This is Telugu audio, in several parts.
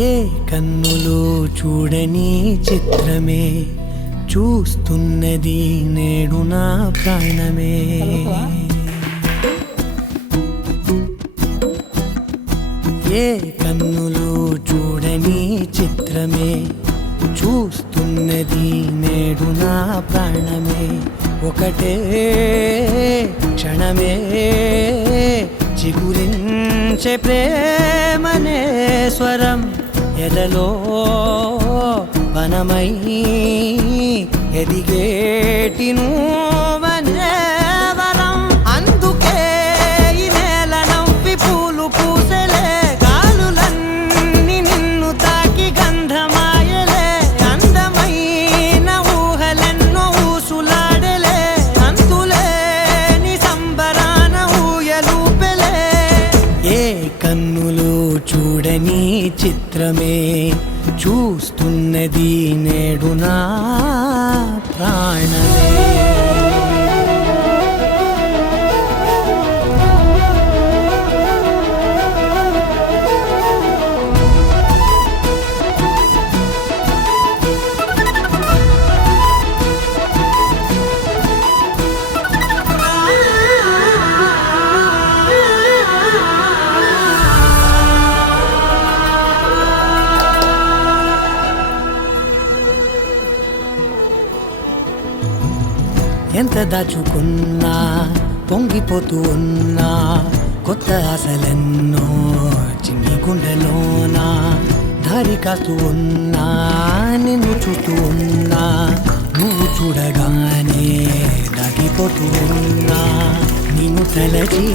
ఏ కన్నులు చూడని చిత్రమే చూస్తున్నది నేడు నా ప్రాణమే. ఏ కన్నులు చూడని చిత్రమే చూస్తున్నది నేడు నా ప్రాణమే. ఒకటే క్షణమే చిగురించే ప్రేమనే స్వరం ఎదలో వనమై ఎదిగేటి నువ్వనే వరం. అందుకే ఈ నేల నవ్వి పూలు పూసెలే, గాలులన్నీ నిన్ను తాకి గంధమాయలే. అందమైన ఊహలెన్నో ఊసులాడలే, అంతులేని సంబరాన ఊయలూపెలే. ఏ కన్నులు చూడని చిత్రమే చూస్తున్నది నేడు నా ప్రాణమే. ఎంత దాచుకున్నా పొంగిపోతూ ఉన్నా, కొత్త ఆశలెన్నో చిన్ని గుండెలోనా. దారి కాస్తూ ఉన్నా, నిన్ను చూస్తూ ఉన్నా, నువ్వు చూడగానే దాగిపోతూ ఉన్నా. నిన్ను తలచి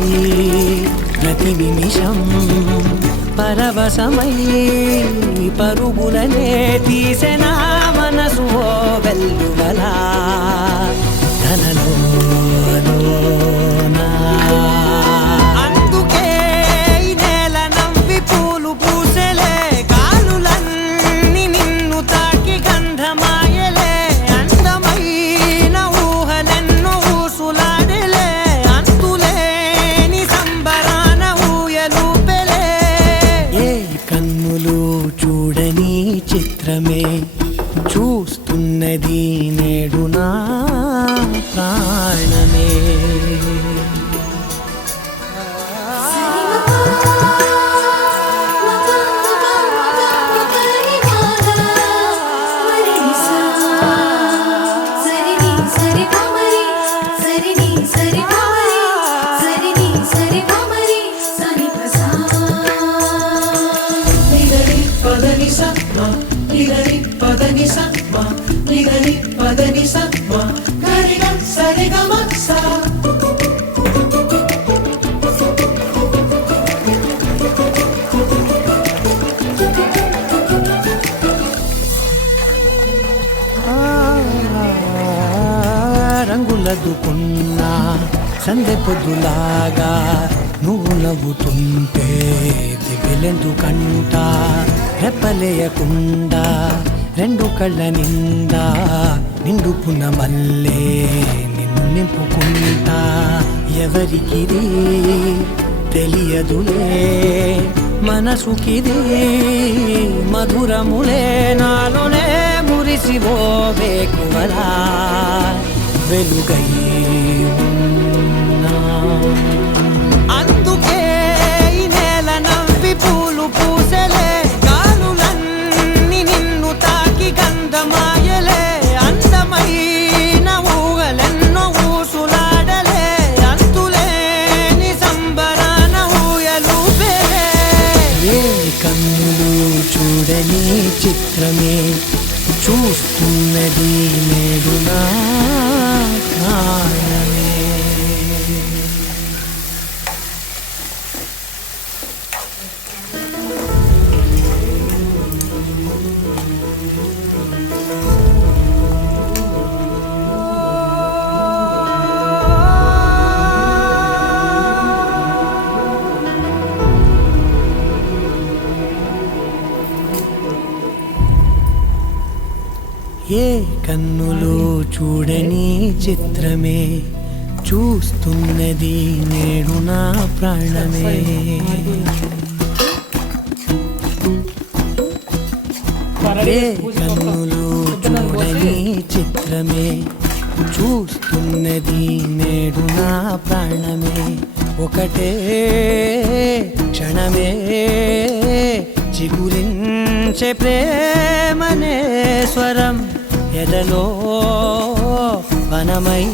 ప్రతి నిమిషం పరవశమై పరుగులనే తీసెనా మనసు ఓ వెల్లువలా. అందుకే ఈ నేల నవ్వి పూలు పూసెలే, గాలులన్నీ నిన్ను తాకి గంధమాయలే. అందమైన ఊహలెన్నో ఊసులాడలే, అంతులేని సంబరాన ఊయలూపెలే. ఏ కన్నులు చూడని చిత్రమే చూస్తున్నది నేడు నా ప్రాణమే. రంగులదుకున్నా సందె పొద్దులాగా నువ్వు నవ్వుతుంటే దివిలెందుకంట. రెప్పలేయకుండా రెండు కళ్ళ నిండా నిండుకున్న మల్లే నిన్ను నింపుకుంటా. ఎవరికిది తెలియదులే మనసుకిది మధురములే, నాలోనే మురిసివో వేకువలా వెలుగై ఉన్నా. అందుకే ఈ నేల నవ్వి పూలు పూసెలే, గాలులన్నీ నిన్ను తాకి గంధమాయలే. అందమైన ఊహలెన్నో ఊసులాడలే, అంతులేని సంబరాన ఊయలూపెలే. ఏ కన్నులు చూడని చిత్రమే చూస్తున్నది నేడు నా ప్రాణమే. ఏ కన్నులు చూడని చిత్రమే చూస్తున్నది నేడు నా ప్రాణమే. ఏ కన్నులు చూడని చిత్రమే చూస్తున్నది నేడు నా ప్రాణమే. ఒకటే క్షణమే చిగురించే ప్రేమనే స్వరం ఎదలో వనమై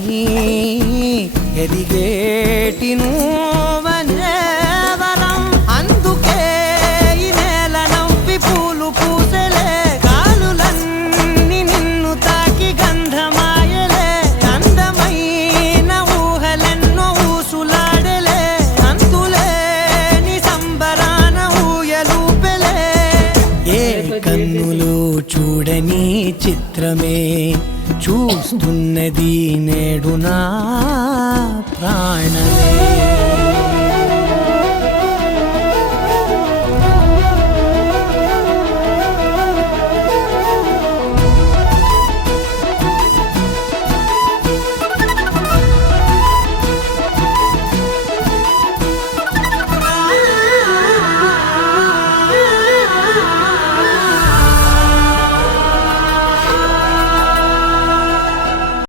ఎదిగేటి నువ్వనే వరం. అందుకే ఈ నేల నవ్వి పూలు పూసెలే, గాలులన్నీ నిన్ను తాకి గంధమాయలే. అందమైన ఊహలెన్నో ఊసులాడలే, అంతులేని సంబరాన ఊయలూపెలే. ఏ కన్నులు చూడని చిత్రమే చూస్తున్నది నేడు నా ప్రాణమే.